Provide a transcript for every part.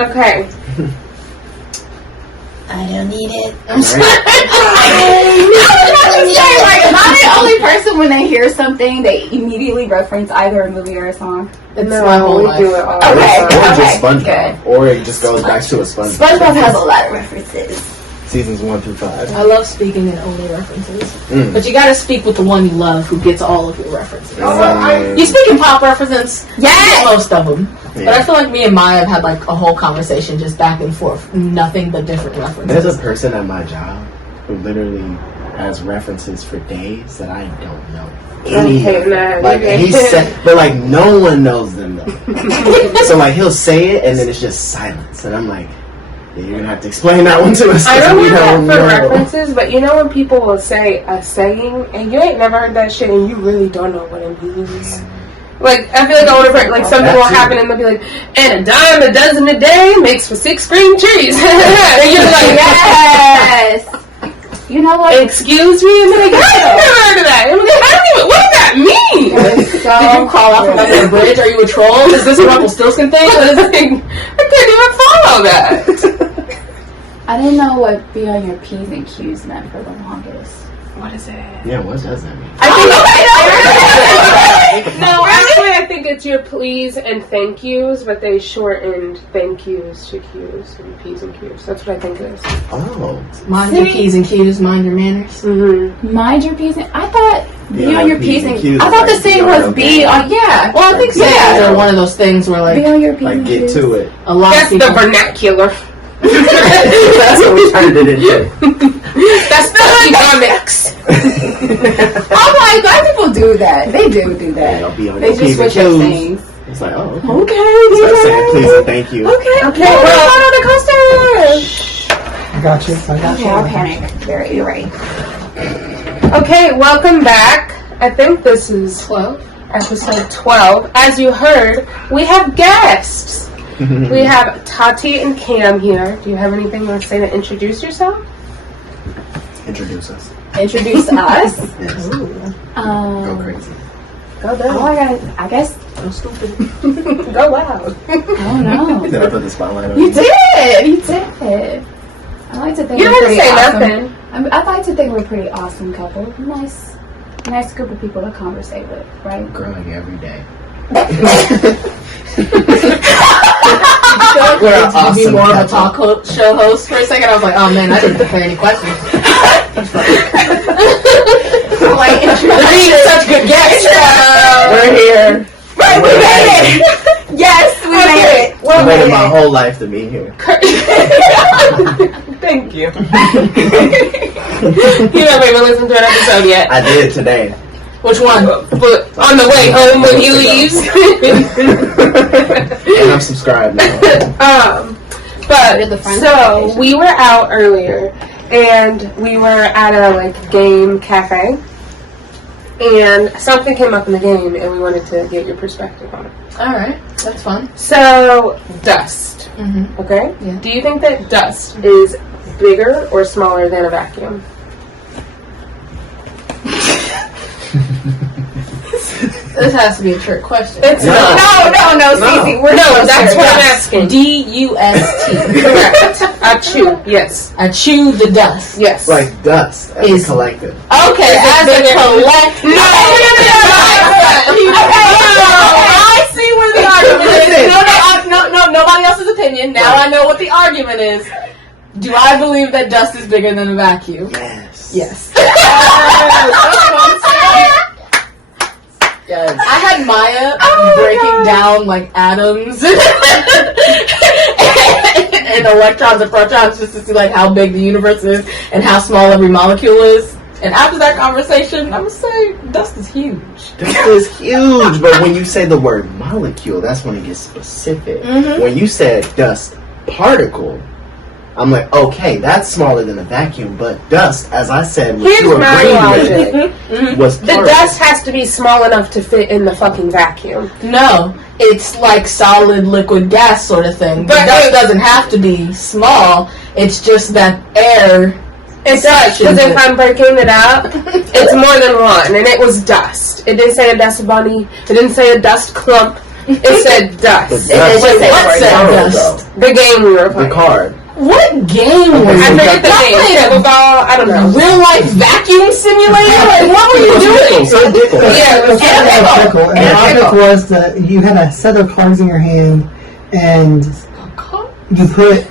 Okay. I don't need it. I'm sorry. Like, am I the only person when they hear something, they immediately reference either a movie or a song? It's my whole life. Do it all Okay. Or just SpongeBob. Or it just goes back to a SpongeBob. SpongeBob has a lot of references. Seasons 1 through 5. I love speaking in only references. But you gotta speak with the one you love who gets all of your references. You speak in pop references? Yes! Most of them. Yeah. But I feel like me and Maya have had like a whole conversation just back and forth. Nothing but different references. There's a person at my job who literally has references for days that I don't know. Like he said, but like no one knows them though. So like he'll say it and then it's just silence, and I'm like, yeah, you're gonna have to explain that one to us. I don't have that for references, but you know when people will say a saying and you ain't never heard that shit and you really don't know what it means. Like, I feel like I want to like something will happen and they'll be like, and a dime a dozen a day makes for 6 green trees. And you're like, yes! You know what? Excuse me? And they're like, I never heard of that. And I'm like, I don't even, what does that mean? So did you crawl off of a bridge? Are you a troll? Is this a Rumpelstiltskin thing? I couldn't even follow that. I didn't know what be on your P's and Q's meant for the longest. What is it? Yeah, what does that mean? No, actually, I think it's your please and thank yous, but they shortened thank yous to Q's and P's and Q's. That's what I think it is. Oh. Mind your P's and Q's, mind your manners. Mm-hmm. Mind your P's and... I thought be on your P's and Q's. I thought the saying was be on... Yeah. Well, I think sayings are one of those things where like... Be on your P's Like and get Q's. to it. A lot That's of people... the vernacular. That's what we turned it into. That's the economics. I'm like, black people do that. They do that. I'll be on They your just P's and switch up Q's. things. It's like, oh, Okay. start saying please and thank you. Okay. Well, the coaster. I got you. Okay, I'll panic. You're right. Okay, welcome back. I think this is 12. episode 12. As you heard, we have guests. We have Taty and Cam here. Do you have anything you want to say to introduce yourself? Introduce us. Introduce us. Yes. Go crazy. Go down. Oh, I guess. So stupid. Go loud. Oh no. Did I put the spotlight on You did. I like to think You we're don't pretty say awesome. nothing. I like to think we're a pretty awesome couple. Nice group of people to conversate with, right? Growing every day. We're We're to be awesome more of a couple. talk show host for a second. I was like, oh man, I didn't prepare any questions. Like, You're such good guests. We're here. right, we made it. Yes, we made it. I waited my whole life to be here. Thank you. You haven't even listened to an episode yet. I did today. Which one? But on the way home when he leaves. And I'm subscribed now. So we were out earlier and we were at a game cafe and something came up in the game and we wanted to get your perspective on it. Alright, that's fun. So dust. Mm-hmm. Okay? Yeah. Do you think that dust is bigger or smaller than a vacuum? This has to be a trick question. It's No. no, Cece, that's what I'm asking. D-U-S-T. Correct. I chew. Yes. I chew the dust. Yes. Like dust as Is- a collective. Okay, as a collective. No. I see where the argument is. No, nobody else's opinion. Now I know what the argument is. Do I believe that dust is bigger than a vacuum? Yes. Yes. Yes. I had Maya breaking down like atoms and electrons and protons just to see like how big the universe is and how small every molecule is. And after that conversation, I'm gonna say dust is huge. Dust is huge, but when you say the word molecule, that's when it gets specific. Mm-hmm. When you said dust particle, I'm like, okay, that's smaller than a vacuum, but dust, as I said, what Here's you my agreed logic. with, was The particle. dust has to be small enough to fit in the fucking vacuum. No, it's like solid, liquid, gas sort of thing. But But dust it- doesn't have to be small. It's just that air. It does, because if I'm breaking it up, it's more than one, and it was dust. It didn't say a dust bunny. It didn't say a dust clump. It said dust. It just what said said dust? The game we were The playing. card. What game was I it? forget the name. Pickleball. I don't know. Real life vacuum simulator? Like, what were you doing? Yeah, it was pickle. And the object was that you had a set of cards in your hand, and you put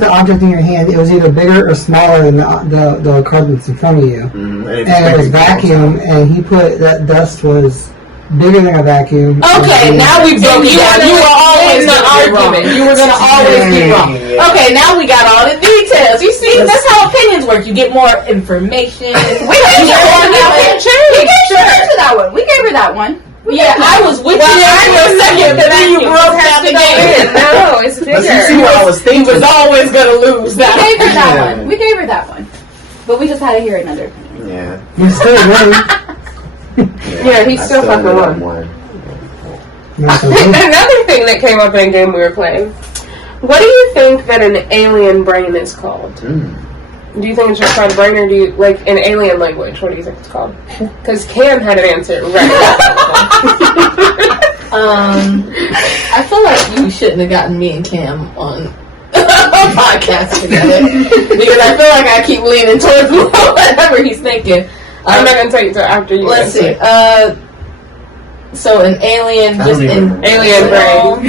the object in your hand. It was either bigger or smaller than the card that's in front of you, Mm-hmm. and it was vacuum. And he put that dust was bigger than a vacuum. Okay, now we broke it down. You were always the argument. You were gonna always get wrong. Okay, now we got all the details. You see, that's how opinions work. You get more information. We gave her that one. We gave her that one. Yeah, I was with you for a second, but then you broke half the game. No, it's bigger. But you see what I was He thinking? was always gonna lose We that. gave her that Yeah. one. We gave her that one. But we just had to hear another opinion. Yeah. You still winning. Yeah, he I still fucking ended up won. Another Another thing that came up in a game we were playing. What do you think that an alien brain is called? Do you think it's just called a brain, or do you, like, in alien language, what do you think it's called? Because Cam had an answer right. I feel like you shouldn't have gotten me and Cam on a podcast together because I feel like I keep leaning towards whatever he's thinking. I'm not going to tell you until after you Let's answer. see. So an alien, just in Alien brain.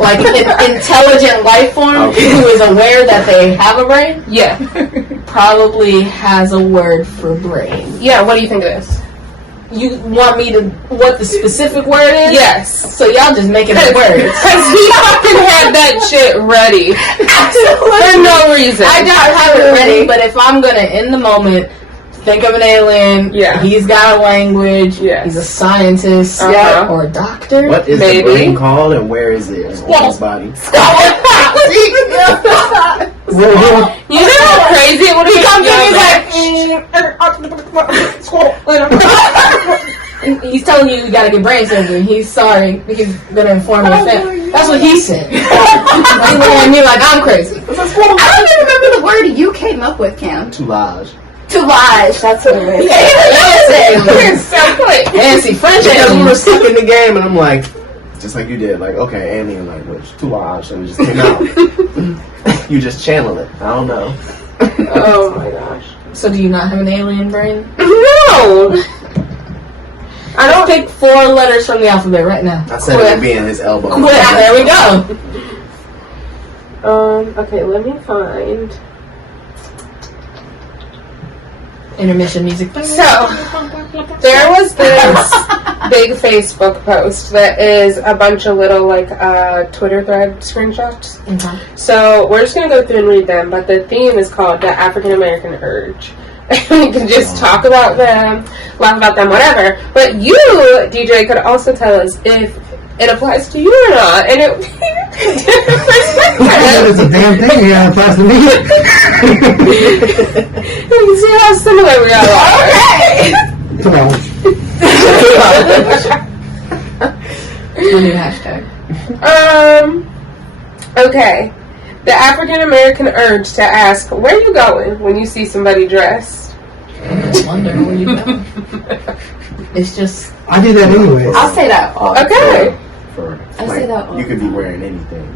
like an intelligent life form who is aware that they have a brain, Yeah. probably has a word for brain. Yeah, what do you think it is? You want me to what the specific word is? Yes. So y'all just making up words. Because he fucking had that shit ready. For no reason. I don't have it ready, but if I'm gonna in the moment think of an alien, Yeah. he's got a language, Yes. he's a scientist, Uh-huh. or a doctor. What is Maybe. the brain called, and where is it on his body? You know how crazy it would He be? comes in, he's like, he's telling you gotta get brain surgery. He's sorry. He's gonna inform your family. That's what he said. He's looking at me like I'm crazy. I don't even remember the word you came up with, Cam. Toulage. Toulage. That's what it is. Fancy, so quick. fancy French Because we were aliens. stuck in the game, and I'm like, just like you did, like, okay, alien language, toulage, and it just came out. You just channel it. I don't know. Oh my gosh. So do you not have an alien brain? No! I don't pick 4 letters from the alphabet right now. I said it would be in his elbow. There we go. Okay, let me find. Intermission music. So, there was this big Facebook post that is a bunch of little, like, Twitter thread screenshots. Okay. So, we're just going to go through and read them, but the theme is called the African American Urge. We can just talk about them, laugh about them, whatever. But you, DJ, could also tell us if it applies to you or not, and it would be a different perspective. It's a damn thing. Yeah, it applies to me. You can see how similar we all are. Come on. The new hashtag. Okay. The African American urge to ask, where you going when you see somebody dressed? I wonder where you go. It's just I do that anyway. I'll say that. Okay. I say that all you could the be time. wearing anything.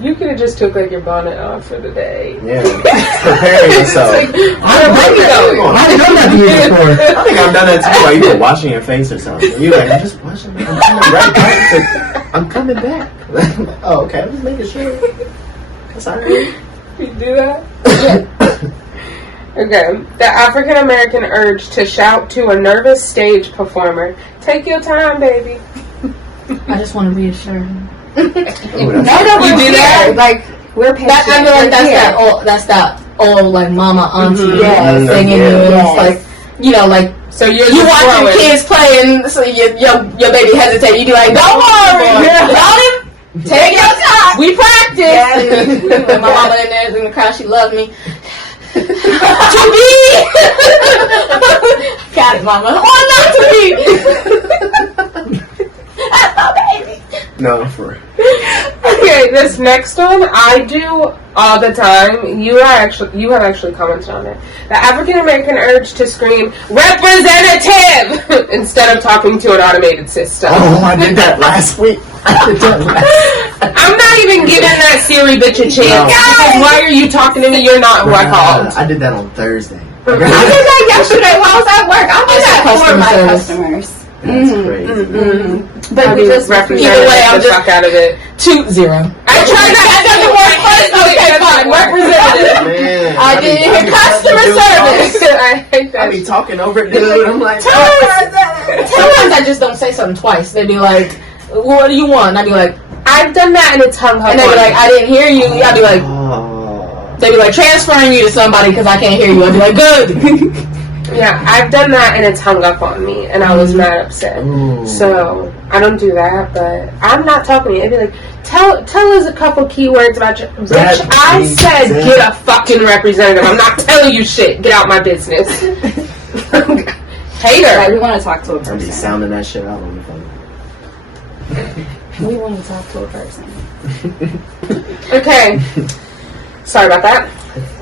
You could have just took like your bonnet off for the day. Yeah. Preparing yourself. Where you going? I've done that to you before. I think I've done that too. Like you were washing your face or something. You're like, I'm just washing. I'm coming right back. I'm coming back. Oh, okay. I'm just making sure. That's alright. You do that? Okay. The African American urge to shout to a nervous stage performer, take your time, baby. I just want to reassure him. No, You we're do here. that? Like, we're patient. That, I feel like We're here. that's that old like mama auntie Yes. singing. Yes. It's like, you know, like So you're you just watch your throwing. kids playing, so your baby hesitate. You be like, don't worry, don't even take your time. We practice. And my mama in there in the crowd, she loved me. To be. Got it, mama. Or not to be. That's my baby. No, for real. Okay, Okay, this next one I do all the time. You have actually commented on it. The African American urge to scream "representative" instead of talking to an automated system. Oh, I did that last week. I'm not even giving that Siri bitch a chance. Because why are you talking to me? You're not who I called. I did that on Thursday. I did that yesterday while I was at work. I did that for my customers. That's crazy. But we just either way, I'm just fuck out of it. 2-0. I tried that doesn't work. Okay, fine. Representative. Man, I didn't hear customer service. I hate that. I be talking over dude. I'm like, Sometimes I just don't say something twice. They'd be like, "What do you want?" I'd be like, I've done that and it's hung up. and they'd be like, "I didn't hear you." I'd be like, oh. they'd be like, transferring you to somebody because I can't hear you. I'd be like, good. Yeah, I've done that and it's hung up on me, and I was mad upset. Ooh. So I don't do that, but I'm not talking to you. I'd be like, tell us a couple keywords about your bitch. I said get a fucking representative. I'm not telling you shit. Get out my business. Hater. Like, we want to talk to a I be person. sounding that shit out on the phone. We want to talk to a person. Okay. Sorry about that.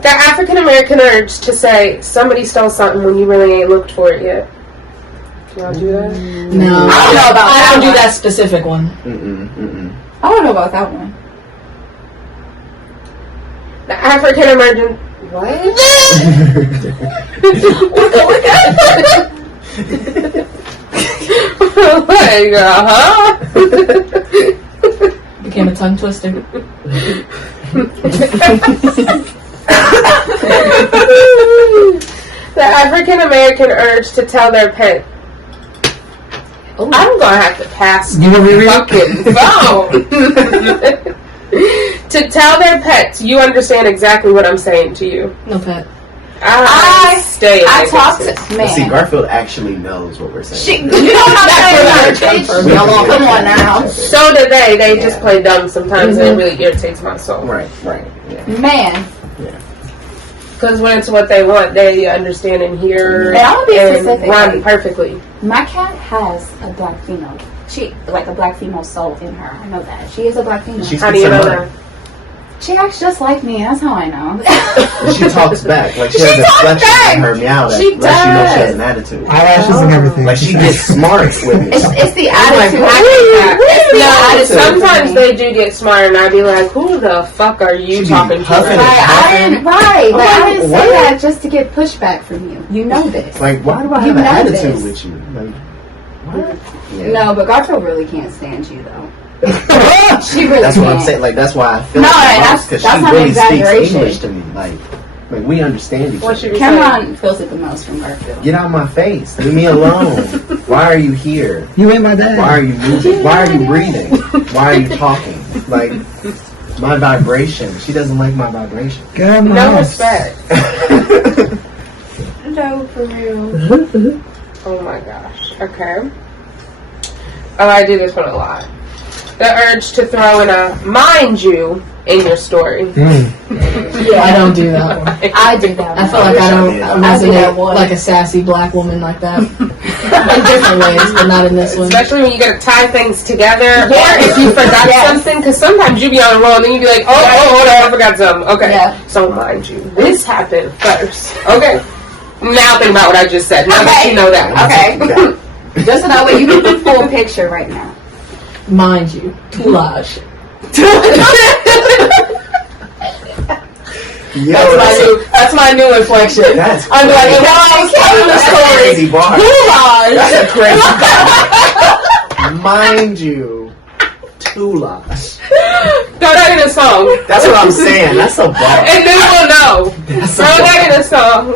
The African American urge to say somebody stole something when you really ain't looked for it yet. Y'all do that? No, I don't know about I that don't do one. that specific one. I don't know about that one. The African American. What? Like, Became a tongue twister. The African American urge to tell their pet. Ooh. I'm gonna have to pass You want me to read fucking phone. To tell their pets, you understand exactly what I'm saying to you. No pet. I talked to But see, man. Garfield actually knows what we're saying. You know how That's that what is, I bitch. Come on now. So do they. They just play dumb sometimes, and it really irritates my soul. Right. Yeah. Man. Because when it's what they want, they understand and hear And I'm gonna be and specific, run like- perfectly. My cat has a black female. She like a black female soul in her. I know that. She is a black female. She's How do you know that? She acts just like me. That's how I know. She talks back. Like she She has a talks flexion back. in her meow that She lets you know she has does. an attitude. Eyelashes and everything. Like she gets smart with me. It's the Oh attitude. It's the attitude. attitude. Sometimes they do get smart, and I'd be like, "Who the fuck are you She be talking to?" huffing right and now? I didn't, right. But I didn't say What? that just to get pushback from you. You know this. Like, why do I You have an know attitude this. with you? Like, what? Yeah. No, but Garfield really can't stand you though. She really That's what I'm can't. saying. Like, that's why I feel No, because that's she not an really speaks exaggeration. English to me. Like we understand each What other. should we say? Cameron feels it the most from Garfield. Get out of my face. Leave me alone. Why are you here? You ain't my dad. Why are you moving? Why are you breathing? Why are you talking? Like, my vibration. She doesn't like my vibration. Get out of my No house. respect. No, for real. Oh my gosh. Okay. Oh, I do this one a lot. The urge to throw in a "mind you" in your story. Yeah, I don't do that one. I do that. I feel like I don't I do resonate that one. like a sassy black woman like that. In different ways, but not in this one. Especially when you gotta tie things together, or if you forgot Yes. something, because sometimes you be on a roll and then you be like, oh, hold on, I forgot something. Okay, Yeah. so mind you, this happened first. Okay, now think about what I just said. Now that Okay. you know that. Okay. Just so that way you get the full picture right now. Mind you, toolage. Yo, That's my new inflection. That's I'm like, crazy. when I was telling the That's a story, crazy bar. toolage. That's a crazy bar. Mind you, toolage. Throw that in a song. That's what I'm saying. That's a bar. And then we'll know. That's Throw that in a song.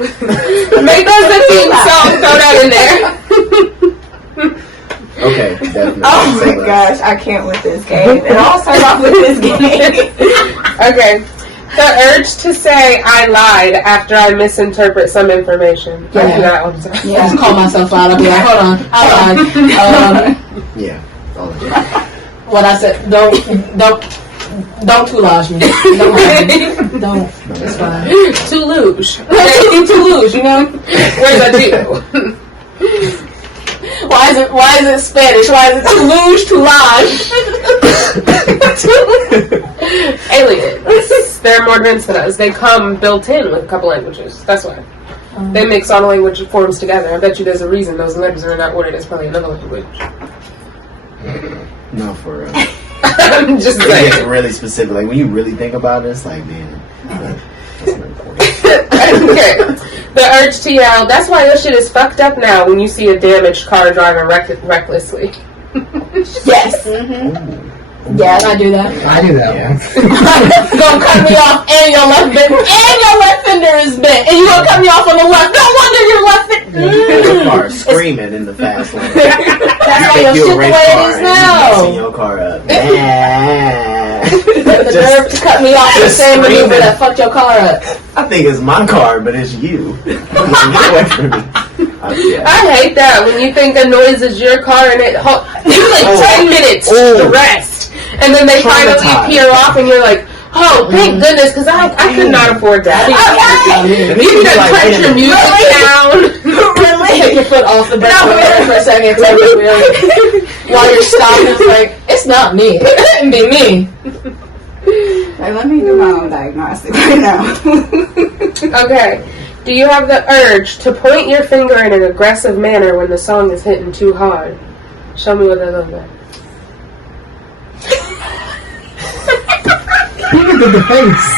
Make us a theme song. Throw that in there. Okay, definitely. Oh Say my less. gosh, I can't with this game. It all started off with this game. Okay. The urge to say I lied after I misinterpret some information. I do that all the time. I just call myself out. I'll be like, hold on, I lied. Yeah. All of that. What I said, don't toolage me. Don't lie. Don't. It's fine. Toulouse. Okay, Toulouse, you know? Where's that to? Why is it Spanish? Why is it Toulouse, toolage? immigrants than us. They come built in with a couple languages. That's why. They mix all the language forms together. I bet you there's a reason those letters are in that order. There's probably another language. No, for real. I'm just It saying. gets really specific. Like, when you really think about it, it's like, man, that's not important. Okay. The urge to yell. That's why your shit is fucked up now when you see a damaged car driving recklessly. Yes. Yes, I do that. I do that Yeah. one. Gonna cut me off and your left fender is bent, and you gonna cut me off on the left. No wonder your left fender. Your car screaming in the fast lane. That's why your You shit the race way it car is and you now. messing your car up. The nerve to cut me off the just same maneuver screaming. that fucked your car up. I think it's my car, but it's you. Get away from me. Yeah. I hate that when you think a noise is your car and it takes like 10 minutes to rest, and then they finally Traumatized. peer off, and you're like, "Oh, thank goodness," because I could not afford that. You need to turn your music down. Take your foot off the brake for a second, take it really. While you're stopping, it's like, it's not me. It couldn't be me. Like, let me do my own diagnostic right now. Okay. Do you have the urge to point your finger in an aggressive manner when the song is hitting too hard? Show me what that looks like. Look at the face.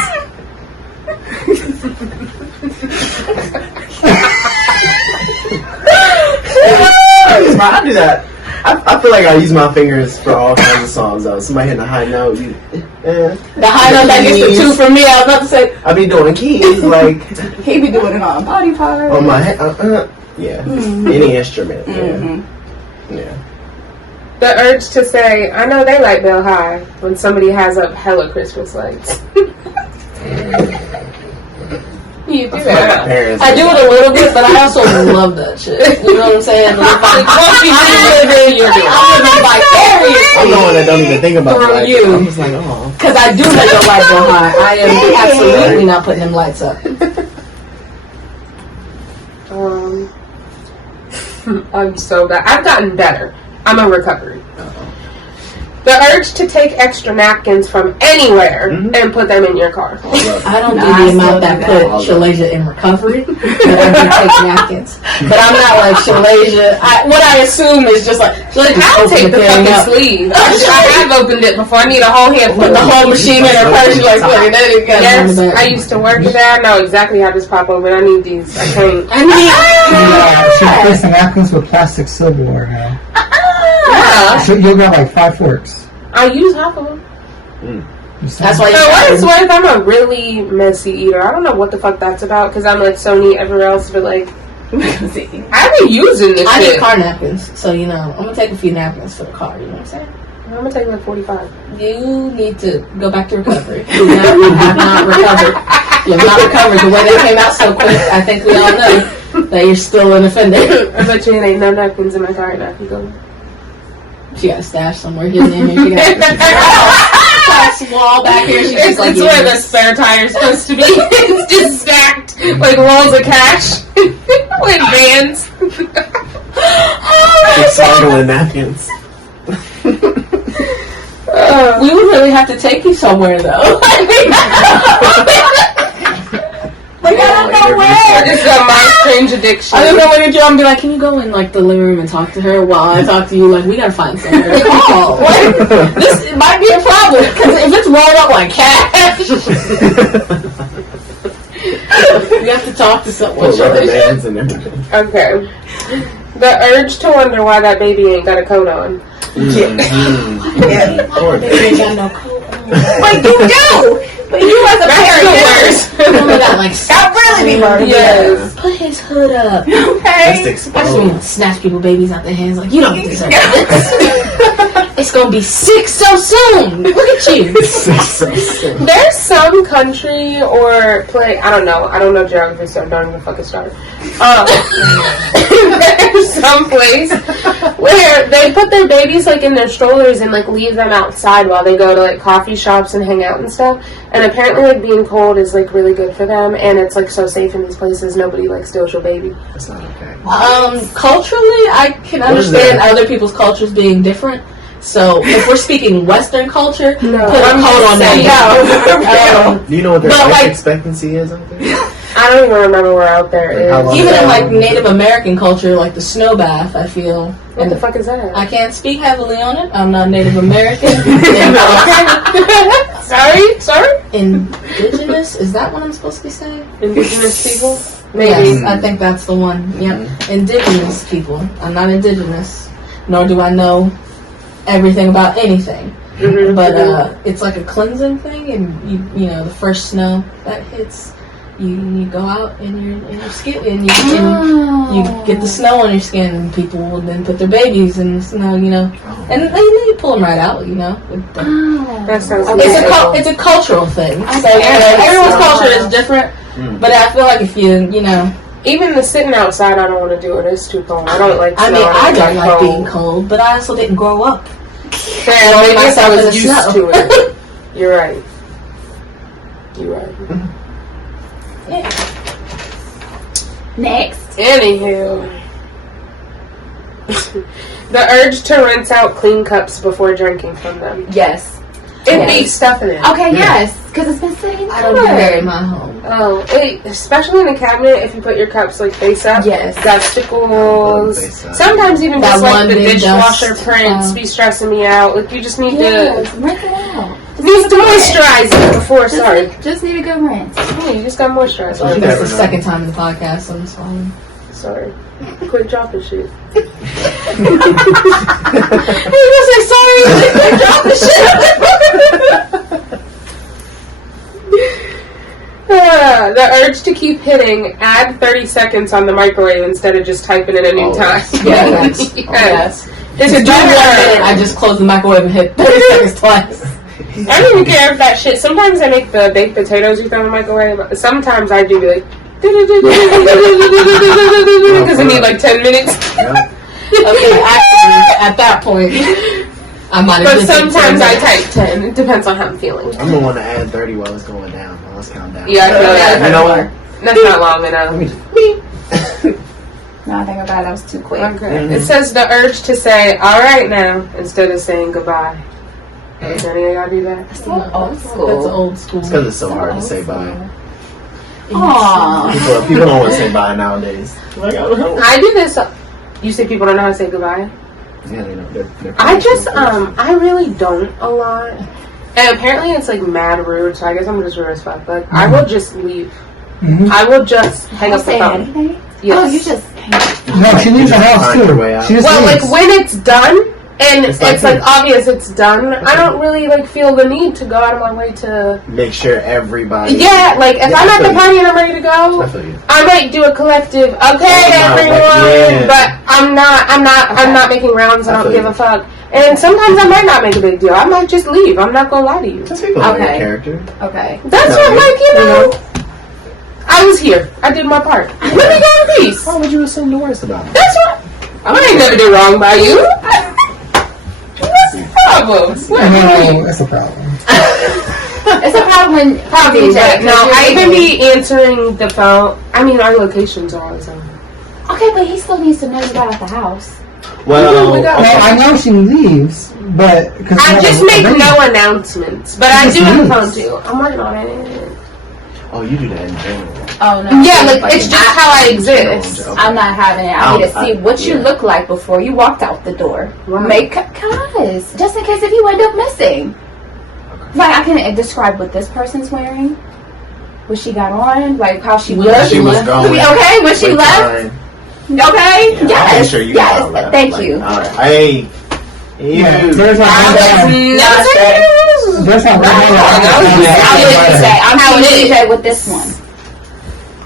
I do that. I feel like I use my fingers for all kinds of songs though. Somebody hitting a high note, The high note that gets the 2 from me, I was about to say, I be doing keys like He be doing it on body parts. on my head. Yeah, any instrument. Yeah. The urge to say, I know they like Bill High, when somebody has up hella Christmas lights. You do My that. parents. I do it a little bit, but I also love that shit. You know what I'm saying? Like, once you do it, I'm vicarious. I'm the one that don't even think about For lights. you. I'm just like, oh. Because I do let the light go high. I am absolutely not putting them lights up. I'm so bad. I've gotten better. I'm a recovery. The urge to take extra napkins from anywhere and put them in your car. I don't do I the still amount do that that. put Shalasia in recovery, but I do take napkins. But I'm not like Shalasia. What I assume is just like, Shalasia, I'll take the fucking sleeve. I have opened it before. I need a whole handful. Put the whole machine in her purse. She's like, look, that is Yes, I used to work at that. I know exactly how this pop open. I need these. I can't. She replaced the napkins with plastic silverware now. Yeah. So you'll got like 5 forks. I use half of them. That's why So what it's worth, I'm a really messy eater. I don't know what the fuck that's about because I'm like so neat everywhere else, but like I be using this I shit. need car napkins, so you know I'm gonna take a few napkins for the car. You know what I'm saying? I'm gonna take like 45. You need to go back to recovery. You have not recovered. You have not recovered. The way they came out so quick, I think we all know that you're still an offender. I bet you ain't no napkins in my car right now. You go. She got a stash somewhere hidden in here. She got a glass wall back here. She's just like, It's where the spare tire's supposed to be. It's just stacked like rolls of cash with vans. Recycling napkins. we would really have to take you somewhere though. Like, I don't know where. I just got my strange addiction. I don't know when you're and be like, can you go in like the living room and talk to her while I talk to you? Like, we gotta find somewhere to call. Like, this might be a problem because if it's rolled up like cash, you have to talk to someone. Put rubber bands and everything. Okay. The urge to wonder why that baby ain't got a coat on. Yeah. Or They ain't got no coat on. But you do. But you as a parent, That really be learning. Yes. Put his hood up. Okay. just Watch me exposed. snatch people babies out their hands like, you don't deserve this. It's gonna be 6 so soon. Look at you. There's some country or place, I don't know geography, so don't even fucking start. There's some place where they put their babies like in their strollers and like leave them outside while they go to like coffee shops and hang out and stuff. And apparently like being cold is like really good for them, and it's like so safe in these places. Nobody like steals your baby. That's not okay. Culturally, I can understand other people's cultures being different. So if we're speaking Western culture, put a coat on that. Do you know what their But, life like- expectancy is out there? I don't even remember where out there How is. long Even is in that? like Native American culture, like the snow bath, I feel. What the fuck is that? I can't speak heavily on it. I'm not Native American. Sorry? Indigenous? Is that what I'm supposed to be saying? Indigenous people? Maybe. Yes, I think that's the one. Yep. Indigenous people. I'm not indigenous, nor do I know everything about anything. Mm-hmm. But it's like a cleansing thing, and you know the first snow that hits, you go out in your skin, and you get the snow on your skin, and people will then put their babies in the snow, you know, and they pull them right out, you know. That sounds It's a cultural thing. So everyone's culture is different, but I feel like if you know. Even the sitting outside, I don't want to do it. It's too cold. I don't like snow. I mean, I don't like cold. being cold, but I also didn't grow up. Fair, maybe I myself in was the used snow. to it. You're right. Yeah. Next. Anywho. The urge to rinse out clean cups before drinking from them. Yes. It beats stuff in it. Okay, yes. Because it's been sitting in I don't do that in my home. Oh, especially in the cabinet, if you put your cups like face up. Yes. Dusticles. Face up. Sometimes even That just like one the big dishwasher dust, prints be stressing me out. Like you just need Yes. to Rinse it out. moisturize it before. Sorry. Just need a good rinse. Yeah, you just got moisturize. I think it. that's the second time in the podcast, so I'm sorry. Sorry. Quit dropping shit. He was like, sorry, quit dropping shit. The urge to keep hitting add 30 seconds on the microwave instead of just typing in a new time. Yes. Yes. It's a 1 minute. I just closed the microwave and hit 30 seconds twice. I don't even care if that shit. Sometimes I make the baked potatoes you throw in the microwave. Sometimes I do be like, because I need like 10 minutes. Okay, actually, at that point, I might have But just hit 10 sometimes I minutes. type 10. It depends on how I'm feeling. I'm the one to add 30 while it's going down. While it's counting down. Yeah, I feel that. You know what? That's not long enough. No, I think about it. That was too quick. Okay. It says the urge to say "all right now" instead of saying goodbye. Does any of y'all do that? Old school. That's old school. It's because it's so hard to say bye. Aww. People don't want to say bye nowadays. Like, I don't know. I do this. You say people don't know how to say goodbye. Yeah, they know. They're I just I really don't a lot, and apparently it's like mad rude. So I guess I'm just rude as fuck. Like I will just leave. Mhm. I will just hang up the Say phone. anything? Yes. Oh, you just. No, she leaves the house Find your way too. out. She just Well, like leaves. when it's done and It's it's like like obvious it's done, I don't really like feel the need to go out of my way to. Make sure everybody. Yeah, like if Yeah, I'm I at the feel you. party and I'm ready to go, I feel you. I might do a collective. Okay, Yeah, everyone, yeah. but I'm not making rounds. I I don't feel give you. a fuck. And sometimes I might not make a big deal. I might just leave. I'm not gonna lie to you. Because people know your Okay. character. Okay. That's No, what, you- like, you know. I was here. I did my part. Let me go in peace. Why would you assume the worst about it? That's what. I ain't never did wrong by you. What's the problem? No, that's a problem. It's a problem. Probably, but no, I even be. be answering the phone. I mean, our locations are always on. Okay, but he still needs to know you got out the house. Well, we got- Well, I know she leaves, but because I just make no announcements, but I Just do have a phone moves. too. I'm working on it. oh, you do that in general. Oh no. Yeah, like it's just how I exist. Okay. I'm not having it. I need to see what you yeah. look like before you walked out the door. Wow. Make cause just in case if you end up missing. Like I can describe what this person's wearing, what she got on, like how she looked. She was going. Okay, when she Wait, left. fine. Okay. Yeah, I'm Yes. pretty sure you Yes. got all that. Thank Like, you. all right. Hey. Yeah, You. there's not I one was time. never saying There's not one I'm How it team is. DJ with this one.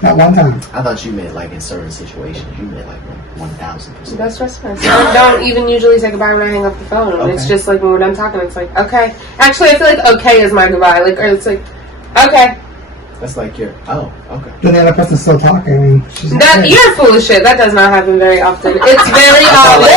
Not one time. I thought you meant like in certain situations. You meant like 1,000%. That's just nice. I don't even usually say goodbye when I hang up the phone. Okay. It's just like when we're done talking, it's like, okay. Actually, I feel like okay is my goodbye. Like, or it's like, okay. That's like your. Oh, okay. Then the other person's still talking. I mean, she's That you're full of shit. That does not happen very often. It's very often.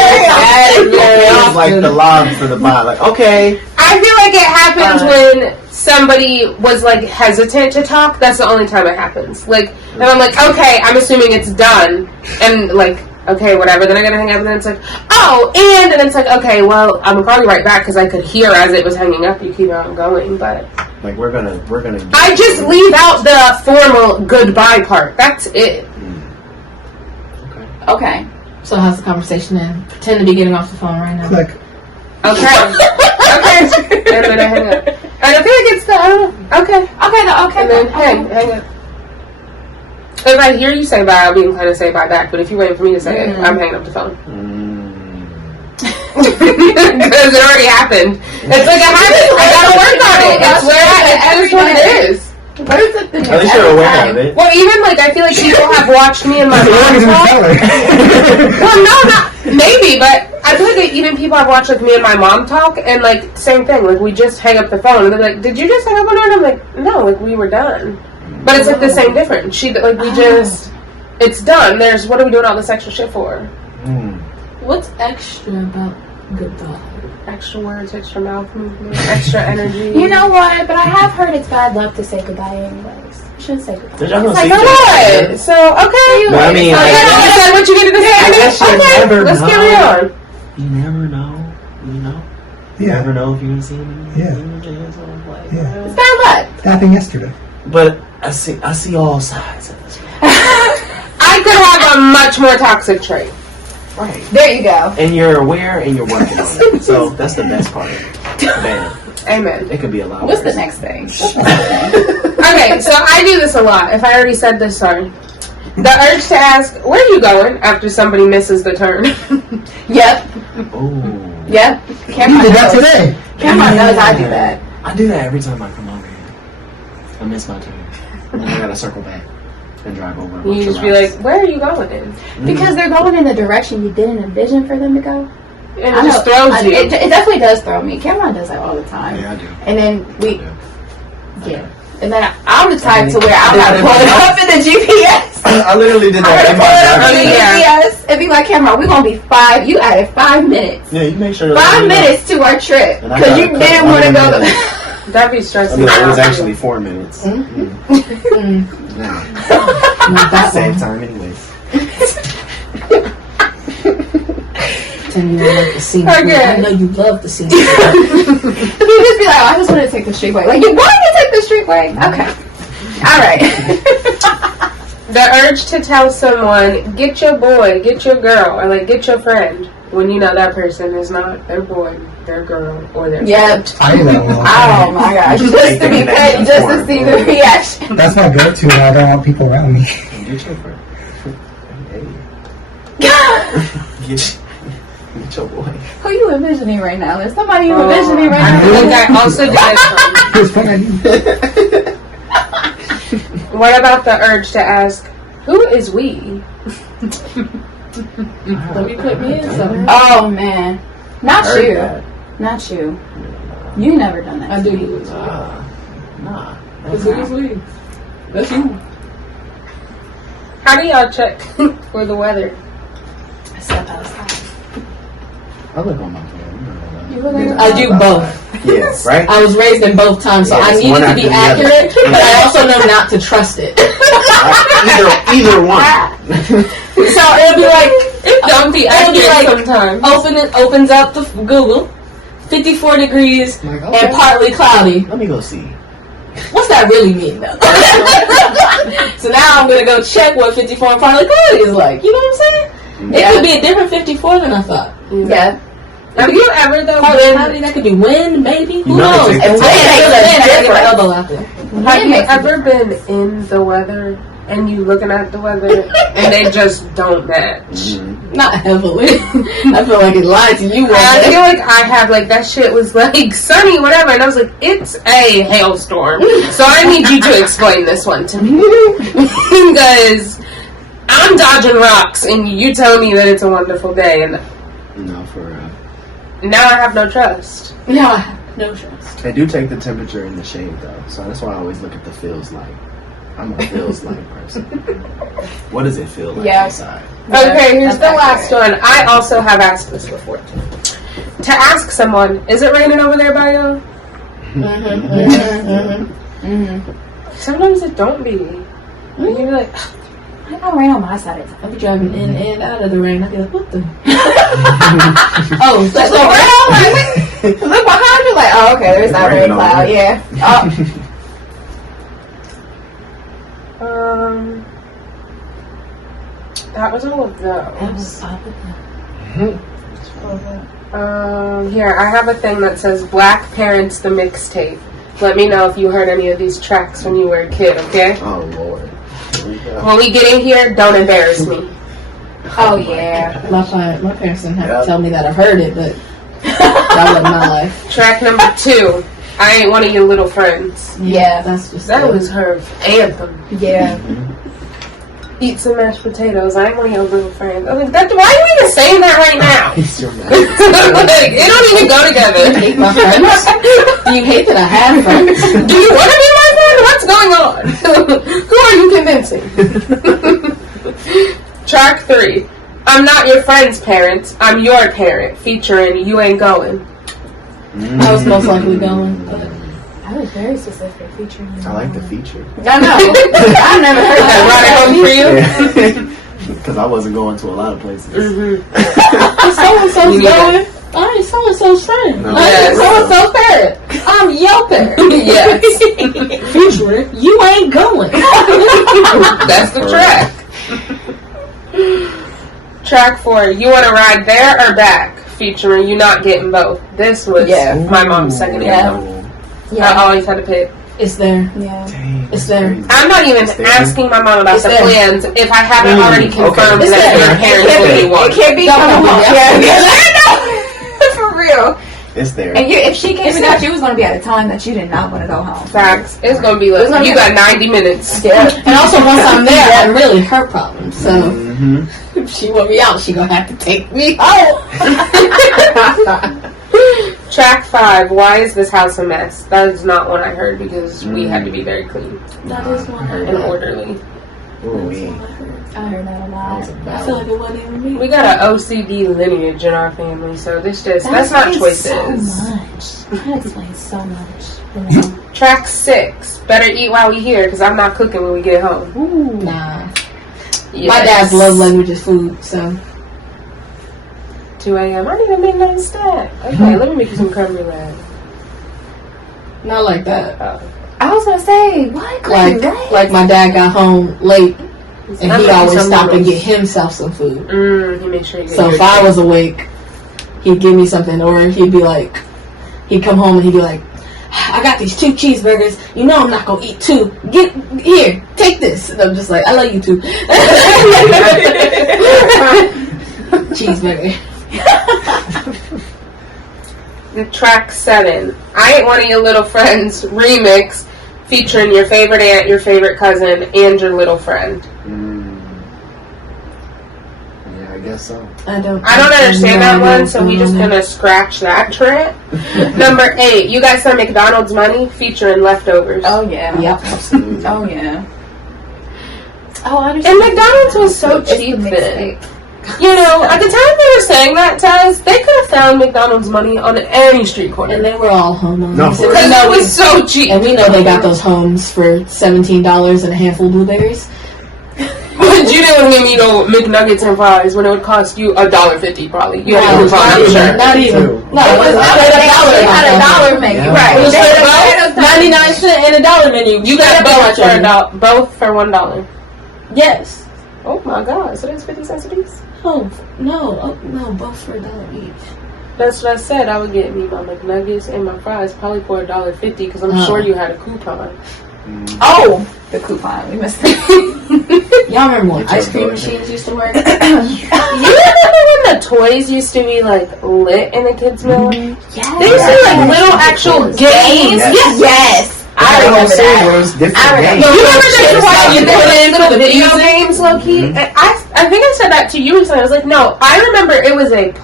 It was like the log for the bot. Like, okay. I feel like it happens when somebody was like hesitant to talk. That's the only time it happens. Like, and I'm like, okay, I'm assuming it's done, and like okay, whatever. Then I gotta hang up, and then it's like, oh, and then it's like, okay, well, I'm gonna call you right back because I could hear as it was hanging up. You keep on going, but like we're gonna. I just leave out the formal goodbye part. That's it. Okay. So how's the conversation then? Pretend to be getting off the phone right now. Click. Okay. Okay. And then I hang up. And I feel like it's the okay. Okay. And then hang up. If I hear you say bye, I'll be inclined to say bye back. But if you're waiting for me to say it, I'm hanging up the phone. Because it already happened. It's like I gotta work on it. It's what it is. What is it? At least you're aware of it. Well, even like I feel like people have watched me and my mom talk. Well, no, not maybe, but I feel like even people have watched like me and my mom talk, and like same thing. Like we just hang up the phone, and they're like, "Did you just hang up on her?" And I'm like, "No, like we were done." But it's like the same difference. She like we just, it's done. There's what are we doing all this extra shit for? What's extra about goodbye? Extra words, extra mouth movement, extra energy. You know what? But I have heard it's bad luck to say goodbye anyways. You shouldn't say goodbye. Did y'all know It's like, what? So, okay. Well, I mean, so, you said what you needed to say. never Let's know. carry on. You never know. You know? You Yeah. never know if you're going to see anything. Yeah. Yeah. It's bad luck. It happened yesterday. But I see all sides of this. I could have a much more toxic trait. Right. There you go. And you're aware and you're working on it. So that's the best part. Man, Amen. it could be a lot What's worse. the next thing? Okay, so I do this a lot. If I already said this, sorry. The urge to ask, where are you going after somebody misses the turn? Yep. Ooh. Yep. You Cameron did that knows. today. Cameron knows I do that. I do that every time I come over here. I miss my turn. And I gotta circle back and drive over. You just be like, where are you going in? Because they're going in the direction you didn't envision for them to go. And it just throws you. It definitely does throw me. Cameron does that all the time. Yeah, I do. And then we, Yeah. and then I'm the type to where I'm not pulling up in the GPS. I literally did that in my GPS and be like, Cameron, we're gonna be you added 5 minutes. Yeah, you make sure. 5 minutes to our trip And I because gotta you cut didn't want to go to. That'd be stressing. It was actually 4 minutes. Not that Same one. time, anyways. Pretend you don't like the scene. Okay. I know you love the scene. You just be like, oh, I just want to take the streetway. Like, you want to take the streetway? Okay. All right. The urge to tell someone, get your boy, get your girl, or like get your friend, when you know that person is not their boy, their girl, or their Yep. I do that one. Oh my gosh. Just to be petty, just to see the reaction. That's my go-to when I don't want people around me. Get your friend. Get your boy. Who you envisioning right now? There's somebody you envisioning right I now. think I also did this one. What about the urge to ask, who is we? Let me put me in something. Oh man. Not Heard you. that. Not you. You never done that. I do. Nah. Because who is we? That's you. How do y'all check for the weather? Step outside. I look on my phone. I do both. Yeah, right? I was raised in both times, so Yeah, I it's need one it to be after the other. accurate, but I also know not to trust it. Either one. So it'll be like, Don't be it'll be accurate like, sometimes. opens up the Google, 54 degrees Like, okay. and partly cloudy. Let me go see. What's that really mean, though? So now I'm gonna go check what 54 and partly cloudy is like. You know what I'm saying? It could be a different 54 than I thought. Yeah. Have you ever though Partly cloudy, that could be wind, maybe. Who You know knows? they And take when the I feel the wind, I gotta get my difference. elbow out there. Have you ever been in the weather and you looking at the weather and they just don't match? Not heavily. I feel like it lied to you. I feel like I have, like, that shit was like sunny, whatever, and I was like, it's a hailstorm. So I need you to explain this one to me. Because I'm dodging rocks and you tell me that it's a wonderful day, and No, for real. now I have no trust. No, I have no trust. They do take the temperature in the shade, though. So that's why I always look at the feels like. I'm a feels like person. What does it feel like outside? Okay, here's That's the last one. I also have asked this before. To ask someone, is it raining over there by you? Sometimes it don't be. And you're like, I got rain on my side of town. I'll be driving in and out of the rain. I'll be like, what the? Oh, there's no rain. Like, look behind you, like, oh, okay, there's that rain cloud. Yeah. That was all of those. Here, I have a thing that says Black Parents the Mixtape. Let me know if you heard any of these tracks when you were a kid, okay? Oh, Lord. When we get in here, don't embarrass me. Oh, yeah. My parents didn't have to tell me that I heard it, but that wasn't my life. Track number 2. I Ain't One of Your Little Friends. Yeah. That's just That was her anthem. Yeah. Eat some mashed potatoes. I ain't one of your little friends. I was like, why are you even saying that right now? Like, it don't even go together. You hate my friends? Do you hate that I have friends? Do you want to be my friend? What's going on? Who are you convincing? Track 3. I'm not your friend's parents. I'm your parent. Featuring You Ain't Going. I was most likely going, but I was very specific featuring. I like the feature. I know. I've never heard that. Brought it home for you? Because I wasn't going to a lot of places. so-and-so's going. I ain't so-and-so's friend. No. I ain't so-and-so's parent. I'm your parent. Yes. Featuring You Ain't Going. That's the track. Track 4. You Want to Ride There or Back? Featuring You Not Getting Both. This was my mom's second anthem. I always had to pick. It's there. Yeah. Dang, It's there. I'm not even asking my mom about the plans if I haven't already confirmed It's that there. their parents It's will there. be one. It can't be coming home. For real. It's there. And if she came without you, was going to be at a time that you did not want to go home. Facts. It's going to be like, you got 90 minutes. Yeah. And also, once I'm there, I'm really her problem. So, Mm-hmm. if she want me out, she going to have to take me. Track 5. Why is this house a mess? That is not one I heard because we had to be very clean That is one I heard. and orderly. Ooh, I heard that a that lot. was a I bad feel one. like it wasn't even me. We got an OCD lineage in our family, so that's not choices. So much. That explains so much. Track 6. Better eat while we here because I'm not cooking when we get home. Ooh. Nah. Yes. My dad's love language is food, so. 2 a.m. I need a midnight snack. Okay, let me make you some creme brulee. Not like that. I was going to say, what? Like my dad got home late, and he'd always stop and get himself some food. He makes sure you get So if I was awake, he'd give me something, or he'd be like, he'd come home and he'd be like, I got these 2 cheeseburgers. You know I'm not gonna eat 2. Get here, take this. And I'm just like, I love you too. Cheeseburger. Track 7. I Ain't One of Your Little Friends remix featuring your favorite aunt, your favorite cousin, and your little friend. Yeah, I guess so. I don't understand that one, so we just gonna scratch that track. Number 8. You Got Some McDonald's Money featuring Leftovers. Oh, yeah. Yep. Absolutely. Oh, yeah. Oh, I understand. And McDonald's was so cheap then. You know, at the time they were saying that to us, they could have found McDonald's money on any street corner. And they were all homeowners. No, for Because it was so cheap. And we know they got those homes for $17 and a handful of blueberries. But you didn't give me no McNuggets and fries when it would cost you $1.50 probably. You had to Not find even. sure. Not even. No, it was They had a $1 dollar menu. Yeah. Right. It was They straight had up 99-cent and $1 menu. You got both for $1. Yes. Oh my God! So that's 50 cents a piece. Oh no, both for $1 each. That's what I said. I would get me my McNuggets and my fries probably for $1.50 because I'm sure you had a coupon. Oh, the coupon. We missed it. Y'all remember when ice cream machines used to work? You remember when the toys used to be like lit in the kids' meal? Yes. They used to be like little actual games. Yes. I remember that. Was different I remember. You remember Shit, that like, you you put put in in little the video music. games, low key? And I think I said that to you recently. I was like, no, I remember it was it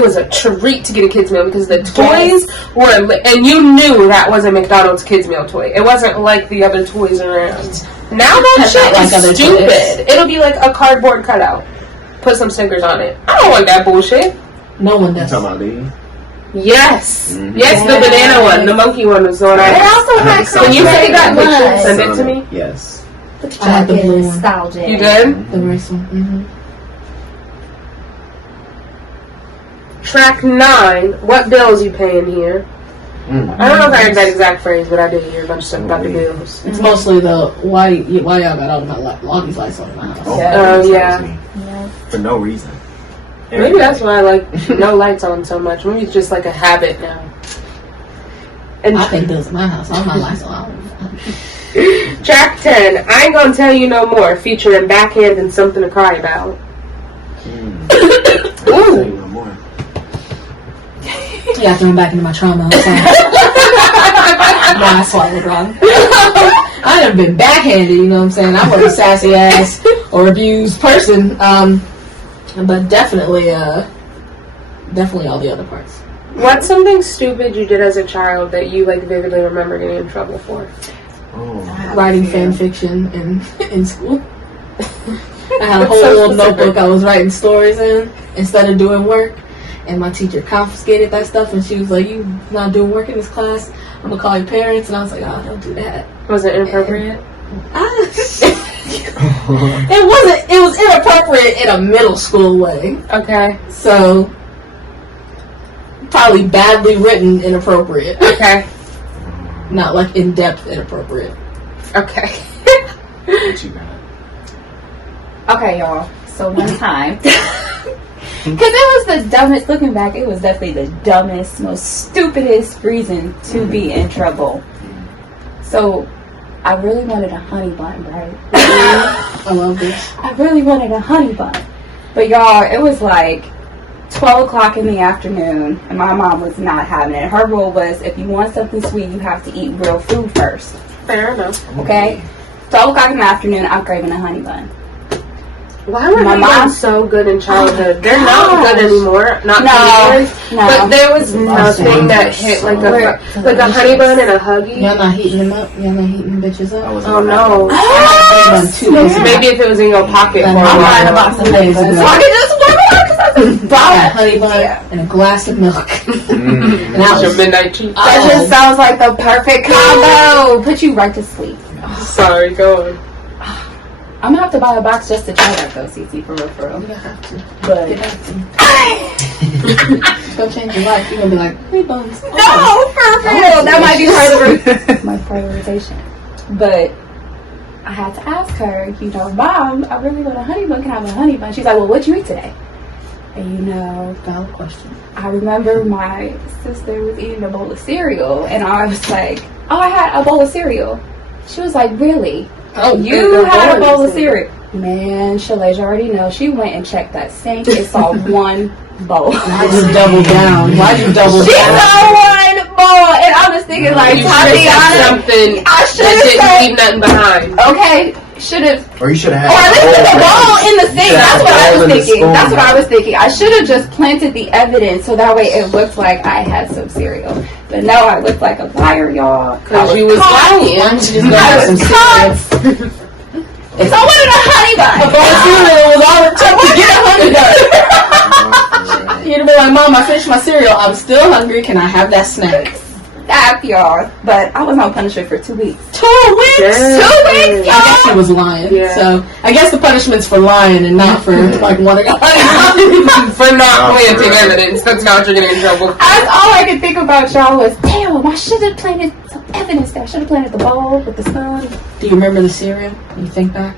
was a treat to get a kids meal because the toys were lit, and you knew that was a McDonald's kids meal toy. It wasn't like the other toys around. Now that shit like other is stupid. toys. It'll be like a cardboard cutout. Put some stickers on it. I don't want that bullshit. No one You does. talking about these? Yes. Mhm. Yes, the banana one. The monkey one was the one I They also had When you say that One. picture, send it to me. Yes. But I had the chocolate blue one. nostalgic. You did? The race one. Mm-hmm. Track 9. What bills you paying here? I don't know if I heard that exact phrase, but I did hear a bunch of stuff about the bills. It's mostly the why y'all got all these lights on in my house. Yeah. For no reason. Maybe that's why I like no lights on so much. Maybe it's just like a habit now. And I pay bills in my house. All my lights on. track 10. I ain't gonna tell you no more. Featuring Backhand and Something to Cry About. Ooh. No more. Yeah, throwing back into my trauma. Nah, I swallowed wrong. I never been backhanded, you know what I'm saying? I wasn't a sassy ass or abused person. But definitely all the other parts. What's something stupid you did as a child that you like vividly remember getting in trouble for? Writing fan fiction in school. I had a whole little notebook I was writing stories in instead of doing work. And my teacher confiscated that stuff, and she was like, "You not doing work in this class? I'm gonna call your parents." And I was like, "Oh, don't do that." Was it inappropriate? It was inappropriate in a middle school way. Okay. So probably badly written inappropriate. Okay. Not like in depth inappropriate. Okay. What you got? Okay, y'all. So one time, because it was the dumbest. Looking back, it was definitely the dumbest, most stupidest reason to be in trouble. So I really wanted a honey bun, right? I love this. I really wanted a honey bun. But y'all, it was like 12 o'clock in the afternoon, and my mom was not having it. Her rule was, if you want something sweet, you have to eat real food first. Fair enough. Okay? 12 o'clock in the afternoon, I'm craving a honey bun. Why were My my mom- mom so good in childhood? They're not gosh. good anymore. Not No, anymore. no. But there was nothing that hit like a honey bun and a huggy. Y'all not heating them up? Y'all not heating bitches up? Oh no. Maybe if it was in your pocket for a I'm lying while. about some days ago. So I could just warm it up because I just I bought had honey bun and a glass of milk. And That's I your was, midnight treat. That just sounds like the perfect combo. Put you right to sleep. Sorry, go on. I'm gonna have to buy a box just to try that though, CC, for real, for real. you have to. But You have to. It's gonna change your life. You're gonna be like, honey buns. no, for real. That might be part of my prioritization. But I had to ask her, Mom, I really want a honey bun. Can I have a honey bun? She's like, well, what'd you eat today? And Valid question. I remember my sister was eating a bowl of cereal, and I was like, oh, I had a bowl of cereal. She was like, really? Oh, You had a bowl of cereal. Man, Shalasia already knows. She went and checked that sink and saw one bowl. Why'd you double down? Why'd you double She down? saw one bowl, and I was thinking like, You should have said Tatiana, something I should that have didn't said, leave nothing behind. okay, should have, Or you should have or had at least put the bowl bowl in the sink. That's what I was thinking. spoon. That's what I was thinking. I should have just planted the evidence so that way it looked like I had some cereal. But no, I looked like a liar, y'all. Because you was lying. Why don't you just go I have some was cereal? caught. So I wanted a honey bun. A bowl of cereal was all it took to get a honey bun. You'd be like, Mom, I finished my cereal. I'm still hungry. Can I have that snack? Stop, y'all. But I was on punishment for 2 weeks. 2 weeks? Dang. 2 weeks, I guess she y'all. was lying. Yeah. So I guess the punishment's for lying and not for like wanting a honey bun. For not Oh, planting right. evidence. That's how you're getting in trouble. That's all I could think about, y'all, was, damn, I should have planted some evidence there. I should have planted the bowl with the spoon. Do you remember the cereal? You think back?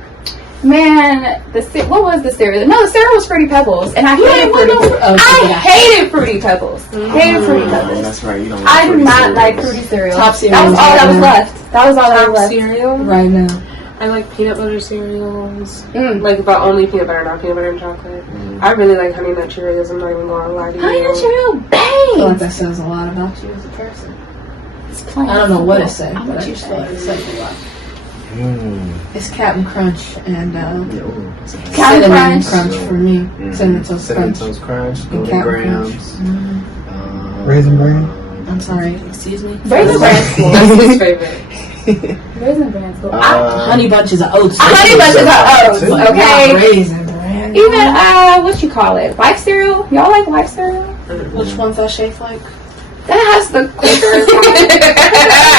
Man, what was the cereal? No, the cereal was Fruity Pebbles, and I hated Fruity Pebbles. Oh, I yeah. hated Fruity Pebbles. Hated Fruity Oh, Pebbles. that's right. You don't. I do fruity not like cereals. Fruity cereal. Top cereal That was all that was right left. That was all that Top was left. cereal. Right now. I like peanut butter cereals. Mm. Like, but only peanut butter, not peanut butter and chocolate. I really like Honey Nut Cheerios. I'm not even going to lie to you. Honey Nut Cheerio, I feel like bang! that says a lot about you as a person. It's plain I don't know what it simple. says, I'm but I what you just feel like it say. says a lot. Mm. It's Captain Crunch and Ooh, that's a- Captain Cinnamon Crunch. Crunch for me. Mhm. Cinnamon Toast Cinnamon Crunch. Toast Crunch. And Golden Captain Grams. Crunch. Raisin Bran. I'm sorry, excuse me. Raisin Bran's cool. That's his favorite. Raisin Bran's cool. Honey Bunches of Oats. Honey Bunches of Oats, Not okay? Raisin Bran. Even, what you call it? Life cereal? Y'all like life cereal? Which one's that shaped like? That has the Quaker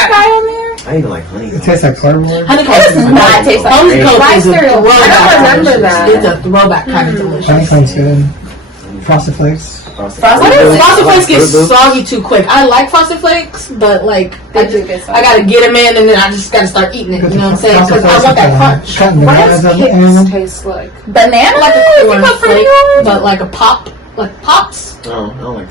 guy on there? I I even like plain. It tastes like cardboard. Honeycomb does not taste like Honeycomb is a cereal. throwback. I don't remember that. It's a throwback kind of delicious. Honeycomb's good. Frosted Flakes. Frosted Flakes get soggy too quick. I like Frosted Flakes, but like I gotta get them in, and then I just gotta start eating it. You know what I'm saying? Because I want that crunch. What does Kix taste like? Banana? Like a corn flake, but like a pop, like Pops. Oh, I don't like.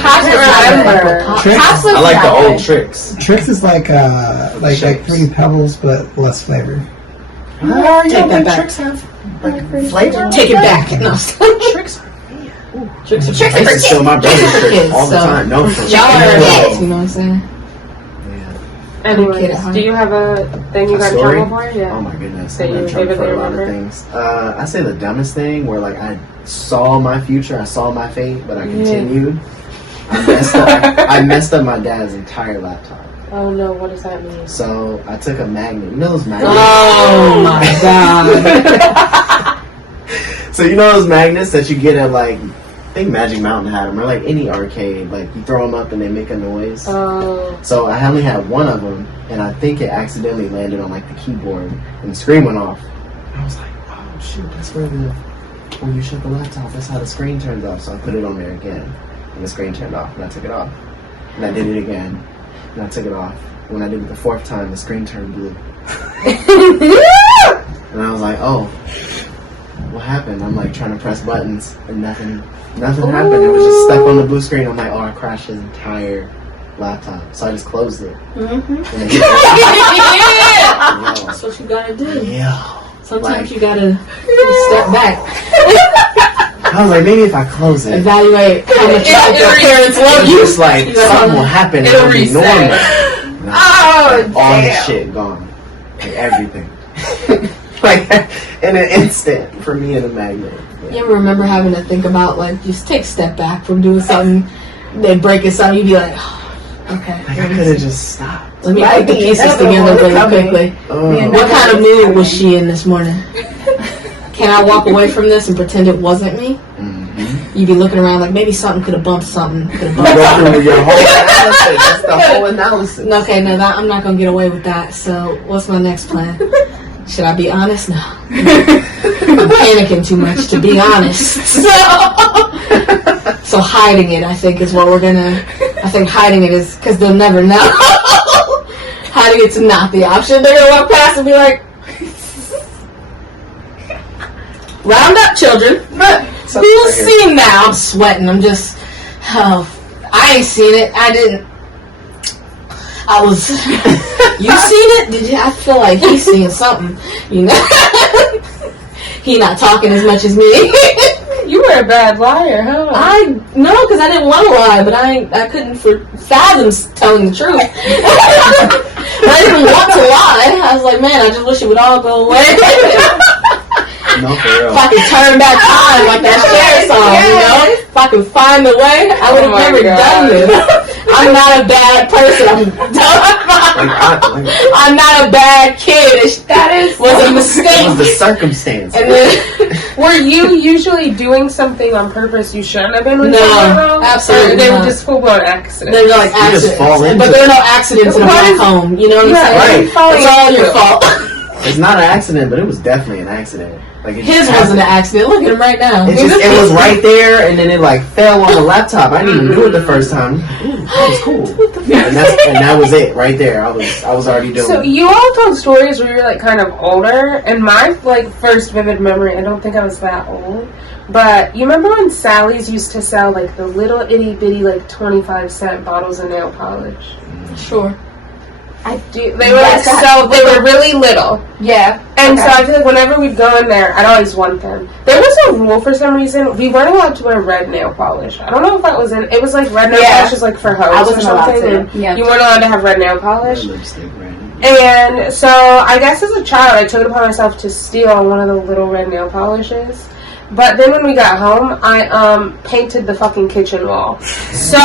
Pops is not good. Pops I like the not old good. Tricks. Tricks is like Fruity Pebbles, but less flavor. Oh, Take that back. Tricks have like flavor. Take it back. No, Tricks. Tricks are I used to steal my brother's Tricks are Tricks kids, all the so- time. No, for Y'all are real. kids, you know what I'm saying? Yeah. Anyways, do you have a thing you A got in story? trouble for? Yeah. Oh my goodness. That I've been you in trouble vividly for a lot of remember? things. I say the dumbest thing where like I saw my future, I saw my fate, but I continued. I messed up my dad's entire laptop. Oh no, what does that mean? So I took a magnet. You know those magnets? Oh my god. So you know those magnets that you get at like, I think Magic Mountain had them, or like any arcade. Like you throw them up and they make a noise. Oh. So I only had one of them, and I think it accidentally landed on like the keyboard, and the screen went off. I was like, oh shoot, that's where when you shut the laptop, that's how the screen turns off. So I put it on there again, and the screen turned off, and I took it off. And I did it again, and I took it off. When I did it the fourth time, the screen turned blue. And I was like, oh, what happened? I'm like trying to press buttons, and nothing happened. It was just stuck on the blue screen. I'm like, oh, I crashed his entire laptop. So I just closed it. And That's what you gotta do. yeah. Sometimes Like- you gotta step back, I was like, maybe if I close it, evaluate how much your parents love it's you. just like something will happen. and It'll It'll be reset. normal. No, Oh, like, all the damn. shit gone, like everything, like in an instant for me and a magnet. You ever remember having to think about like just take a step back from doing something, then breaking something, you'd be like, oh, okay. Like I could have just stopped. Let me put the pieces together really quickly. What kind of mood was she in this morning? Can I walk away from this and pretend it wasn't me? Mm-hmm. You'd be looking around like maybe something could have bumped something. Could have Go bumped through your whole analysis. That's the whole analysis. Okay, no, I'm not gonna get away with that. So, what's my next plan? Should I be honest? No, I'm panicking too much to be honest. So hiding it, I think, is what we're gonna. I think hiding it is because they'll never know. Hiding it's not the option. They're gonna walk past and be like, "Round up, children." You'll see now. I'm sweating. I'm just. Oh, I ain't seen it. I didn't. I was. You seen it? Did you? I feel like he's seeing something. You know, he not talking as much as me. You were a bad liar, huh? I no, because I didn't want to lie, but I couldn't fathom telling the truth. But I didn't want to lie. I was like, man, I just wish it would all go away. No, for real. If I could turn back time like that Cher song, you know? If I could find a way, I would have never done this. I'm not a bad person. I'm not a bad kid. That was a mistake. It was the circumstance. And then, were you usually doing something on purpose you shouldn't have been with No, someone else? absolutely Or they not. were just full-blown accidents? they're like You just fall accidents. into But there are it. no accidents in a What black is- home. You know what I'm Yeah, saying? right. It's all your fault. It's not an accident, but it was definitely an accident. Like it His just wasn't an happened. accident. Look at him right now. It was right there, and then it like fell on the laptop. I didn't even do it the first time. Ooh, that was cool. And that was it right there. I was already doing. So you all told stories where you were like kind of older, and my like first vivid memory, I don't think I was that old, but you remember when Sally's used to sell like the little itty bitty like 25-cent bottles of nail polish? Sure. I do. They were like so. They were really little. Yeah. And so I feel like whenever we'd go in there, I'd always want them. There was a rule for some reason. We weren't allowed to wear red nail polish. I don't know if that was in. It was like red nail polish was like for hoes I or wasn't allowed something. to. Yeah. You weren't allowed to have red nail polish. lipstick, right? And so I guess as a child, I took it upon myself to steal one of the little red nail polishes. But then when we got home, I painted the fucking kitchen wall. So.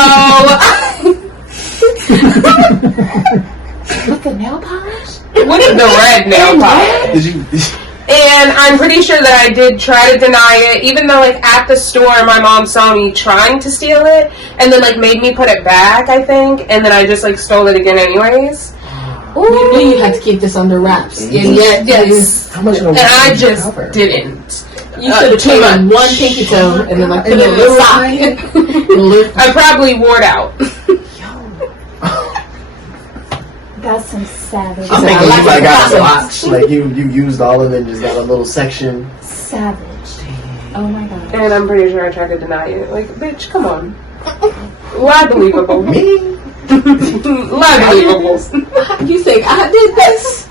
With the nail polish? What is the red nail polish? Did you? And I'm pretty sure that I did try to deny it, even though, like, at the store, my mom saw me trying to steal it, and then, like, made me put it back, I think, and then I just, like, stole it again anyways. You knew you had to keep this under wraps. And yet, yes. How much? And I just didn't. you should have put on one pinky toe and then like put it in a sock. I probably wore it out. That's some savage. I'm thinking I you like got a it. box. Like you used all of it and just got a little section. Savage. Oh my god. And I'm pretty sure I tried to deny it. Like, bitch, come on. Lie believable. Me? Lie believable. You think I did this?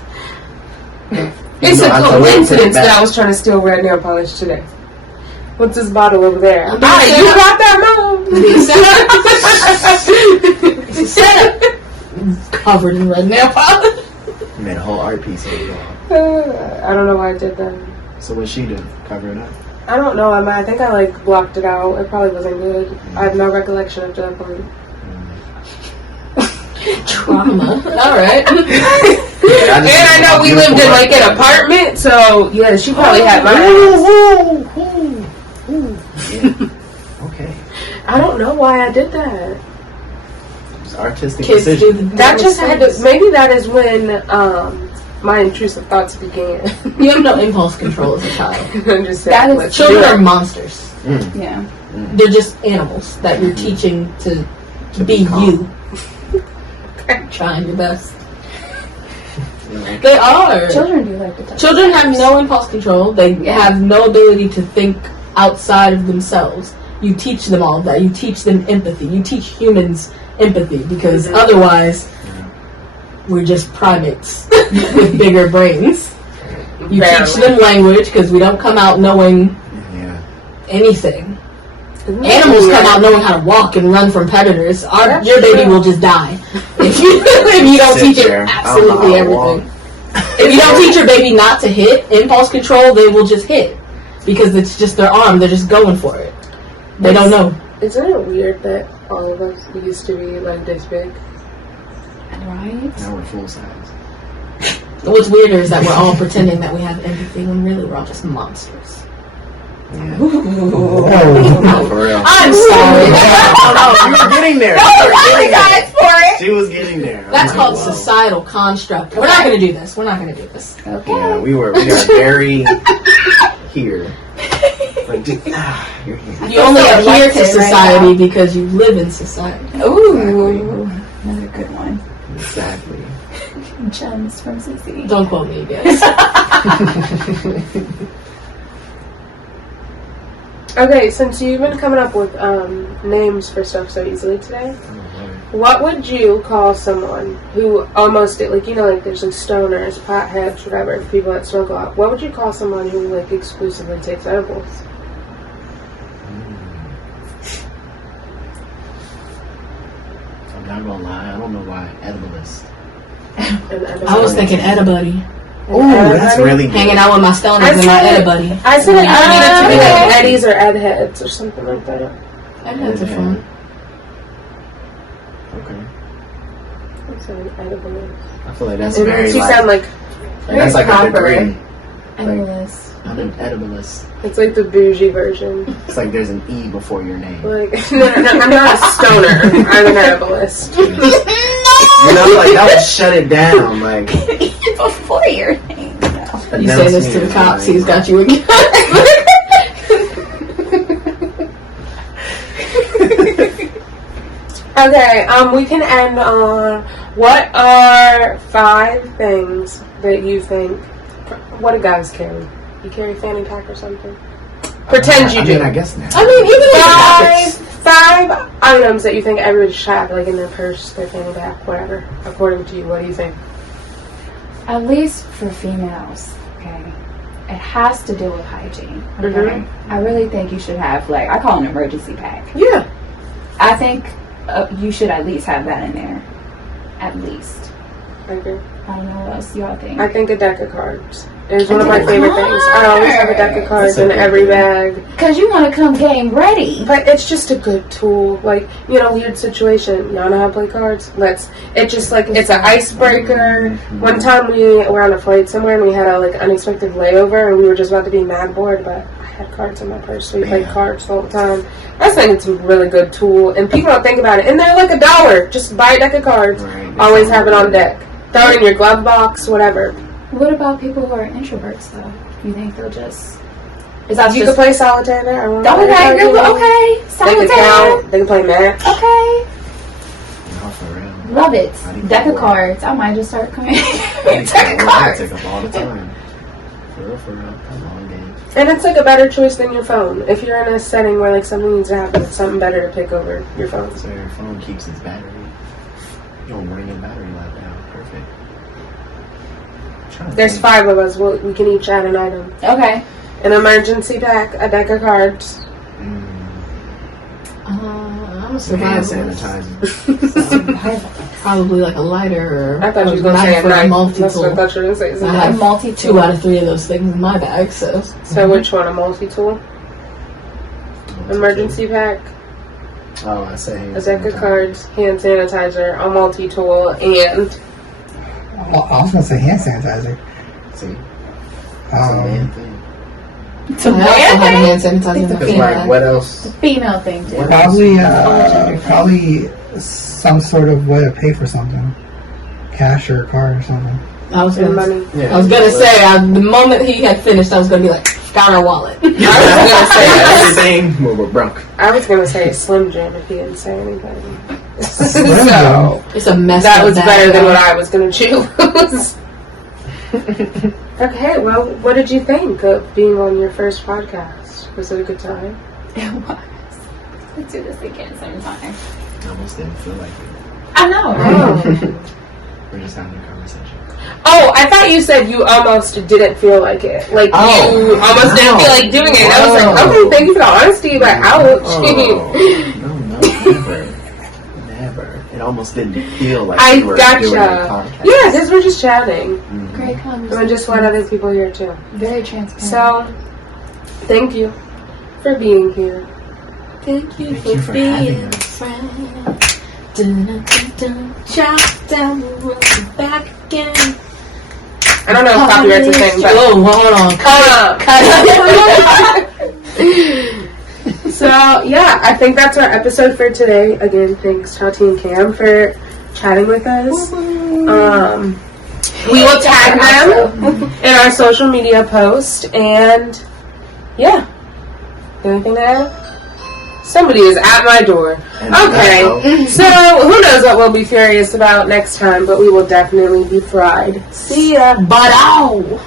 It's No, a I totally take it coincidence that back. I was trying to steal red nail polish today. What's this bottle over there? I'm Ah, being you set got that, Mom? It's a setup. Covered in red nail polish. You made a whole art piece of it. I don't know why I did that. So what'd she do? Cover it up? I don't know. I think I like blocked it out. It probably wasn't good. I have no recollection of that point. Trauma. Alright. And I know we lived in like an apartment, so yeah, she probably had mine. Okay. I don't know why I did that. It's artistic Kids do decision. the That just had to. mistakes. Maybe that is when my intrusive thoughts began. You have no impulse control as a child. I'm just That saying. is let's Children do are it. monsters. Yeah. They're just animals that you're teaching to be you. Trying your best. Yeah. They are. Children do like to touch. Children have no impulse control. They have no ability to think outside of themselves. You teach them all of that. You teach them empathy. You teach humans empathy because otherwise we're just primates with bigger brains. You teach them language because we don't come out knowing Yeah. anything. Animals come out knowing how to walk and run from predators. Your baby will just die if you don't Sit teach it there. I don't know absolutely how to everything. If you don't teach your baby not to hit, impulse control, they will just hit because it's just their arm. They're just going for it. They don't know. Isn't it weird that all of us used to be like this big? Right? Now we're full size. What's weirder is that we're all pretending that we have empathy when really we're all just monsters. Yeah. Oh, For real. I'm sorry. You were getting there. She was getting there. That's I'm called like, whoa. societal construct. We're not going to do this. We're not going to do this. Okay. Yeah, we are very here. Like, you're here. You only so adhere to elected right society now. because you live in society. Ooh. Another good one. Exactly. Gems from CC. Don't quote me, guys. Okay, since you've been coming up with names for stuff so easily today, what would you call someone who almost did, like, you know, like there's like stoners, potheads, whatever, people that smoke a lot. What would you call someone who like exclusively takes edibles? I'm not gonna lie, I don't know why edibalist. I was thinking Edibuddy. Oh, that's really good. Hanging out with my stoners and my Edibuddy. I said it Yeah. needed to be like Eddies or Ed heads or something like that. Edheads are fun. Okay. I said edible. I feel like that's It very makes you like, sound like that's like proper. a degree. Endless. Not an edibalist. It's like the bougie version. It's like there's an E before your name. Like, no, I'm not a stoner. I'm an herbalist. You know, like that would shut it down. Like Before your name. No. You say this to the cops, he's got you again. Okay, we can end on what are 5 things that you think. What do guys carry? You carry fanny pack or something? Pretend you I do. mean, I guess not. I mean, even if Five items that you think everybody should have, like in their purse, their fanny pack, whatever. According to you, what do you think? At least for females, okay? It has to deal with hygiene, okay? I really think you should have, like, I call it an emergency pack. Yeah. I think you should at least have that in there. At least. I agree. I don't know what else y'all think. I think a deck of cards. It's one of my favorite things. I always have a deck of cards in every bag. Because you want to come game ready. But it's just a good tool. Like, you know, weird situation. Y'all know how to play cards? It's just like, it's an icebreaker. One time we were on a flight somewhere and we had a, like, unexpected layover and we were just about to be mad bored, but I had cards in my purse, so we played cards all the time. I just think it's a really good tool, and people don't think about it. And they're like $1. Just buy a deck of cards. Right. Always have it on deck. Throw it in your glove box, whatever. What about people who are introverts, though? You think they'll just... Is that You just... can play solitaire there. Okay, They can solitaire. count. They can play match. Okay. No, for real. Love it. I need Deck to of work. cards. I might just start coming. That Deck of cards. take up all the time. For real, for real. That's a long game. And it's like a better choice than your phone. If you're in a setting where like something needs to happen, it's something better to pick over your phone. So your phone keeps its battery. You don't bring your battery life down. Perfect. There's 5 of us. We can each add an item. Okay. An emergency pack, a deck of cards. I'm a Hand survivor. sanitizer. Probably like a lighter or I thought you was a going to say a for knife. multi-tool. That's what I thought you were going to say. I A have multi-tool. 2 out of 3 of those things in my bag, so. So which one? A multi-tool? Emergency pack, Oh, I say hand a deck of sanitizer. cards, hand sanitizer, a multi-tool, and... I was gonna say hand sanitizer. See? That's a man thing. It's a I also have a man hand sanitizer in my Because phone like, bag. what else? female thing, too. Probably some sort of way to pay for something, cash or a card or something. I was And gonna, money. Yeah. I was gonna say, the moment he had finished, I was gonna be like, got our wallet. I was gonna say everything, but we're broke. I was gonna say a Slim Jim if he didn't say anything. Slim So It's a mess. that up was bag, better than though. what I was gonna choose. Okay, well, what did you think of being on your first podcast? Was it a good time? It was. Let's do this again sometime. I almost didn't feel like it. I know, right? We're just having a conversation. Oh, I thought you said you almost didn't feel like it. Like you almost didn't feel like doing it. And I was like, okay, thank you for the honesty, but ouch. No, never. It almost didn't feel like I we were doing a gotcha. podcast. Yeah, because we're just chatting. Great And conversation. just let other people hear too. Very transparent. So, thank you for being here. Thank you Thank you for having us. friend. Dun, dun, dun, drop down, we'll be back again. I don't know if copyright's a thing, but Oh, hold on. So yeah, I think that's our episode for today. Again, thanks Taty and Cam for chatting with us. We will tag them in our social media post, and yeah. Anything to add? Somebody is at my door. Okay, so who knows what we'll be furious about next time, but we will definitely be fried. See ya. But ow!